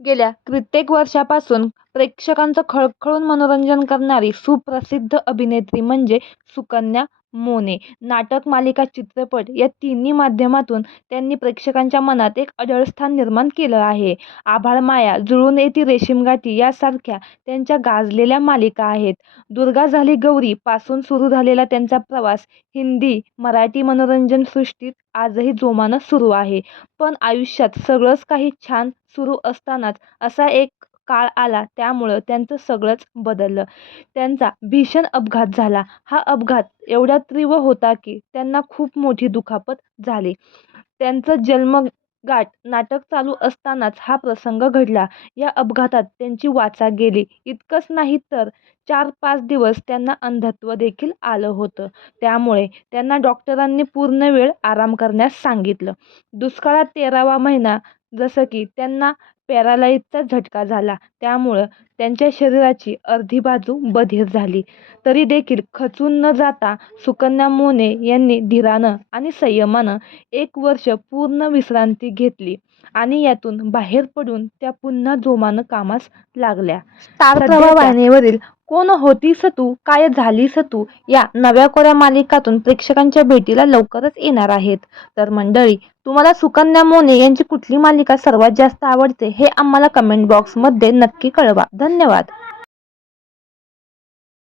गेल्या कित्येक वर्षापासून प्रेक्षकांचं खळखळून मनोरंजन करणारी सुप्रसिद्ध अभिनेत्री म्हणजे सुकन्या मोने. नाटक, मालिका, चित्रपट या तिन्ही माध्यमातून त्यांनी प्रेक्षकांच्या मनात एक अढळ स्थान निर्माण केलं आहे. आभाळमाया, जुळून येती रेशीमगाठी यासारख्या त्यांच्या गाजलेल्या मालिका आहेत. दुर्गा झाली गौरी पासून सुरू झालेला त्यांचा प्रवास हिंदी, मराठी मनोरंजन सृष्टीत आजही जोमानं सुरू आहे. पण आयुष्यात सगळंच काही छान सुरू असतानाच असा एक काळ आला त्यामुळं त्यांचं सगळंच बदललं. त्यांचा भीषण अपघात झाला. हा अपघात एवढा तीव्र होता की त्यांना खूप मोठी दुखापत झाली. त्यांचं जन्मगाठ नाटक चालू असतानाच हा प्रसंग घडला. या अपघातात त्यांची वाचा गेली. इतकंच नाही तर चार पाच दिवस त्यांना अंधत्व देखील आलं होतं. त्यामुळे त्यांना डॉक्टरांनी पूर्ण वेळ आराम करण्यास सांगितलं. दुष्काळात तेरावा महिना जसं की त्यांना पॅरालायसिसचा झटका झाला. त्यामुळं त्यांच्या शरीराची अर्धी बाजू बधीर झाली. तरी देखील खचून न जाता सुकन्या मोने यांनी धीरानं आणि संयमानं एक वर्ष पूर्ण विश्रांती घेतली आणि यातून बाहेर पडून त्या पुन्हा जोमानं कामास लागल्या. स्टार वाहिनीवरील कोण होतीस तू काय झालीस तू या नव्या-कोऱ्या मालिकांतून प्रेक्षकांच्या भेटीला लवकरच येणार आहेत. तर मंडळी, तुम्हाला सुकन्या मोने यांची कुठली मालिका सर्वात जास्त आवडते हे आम्हाला कमेंट बॉक्समध्ये नक्की कळवा. धन्यवाद.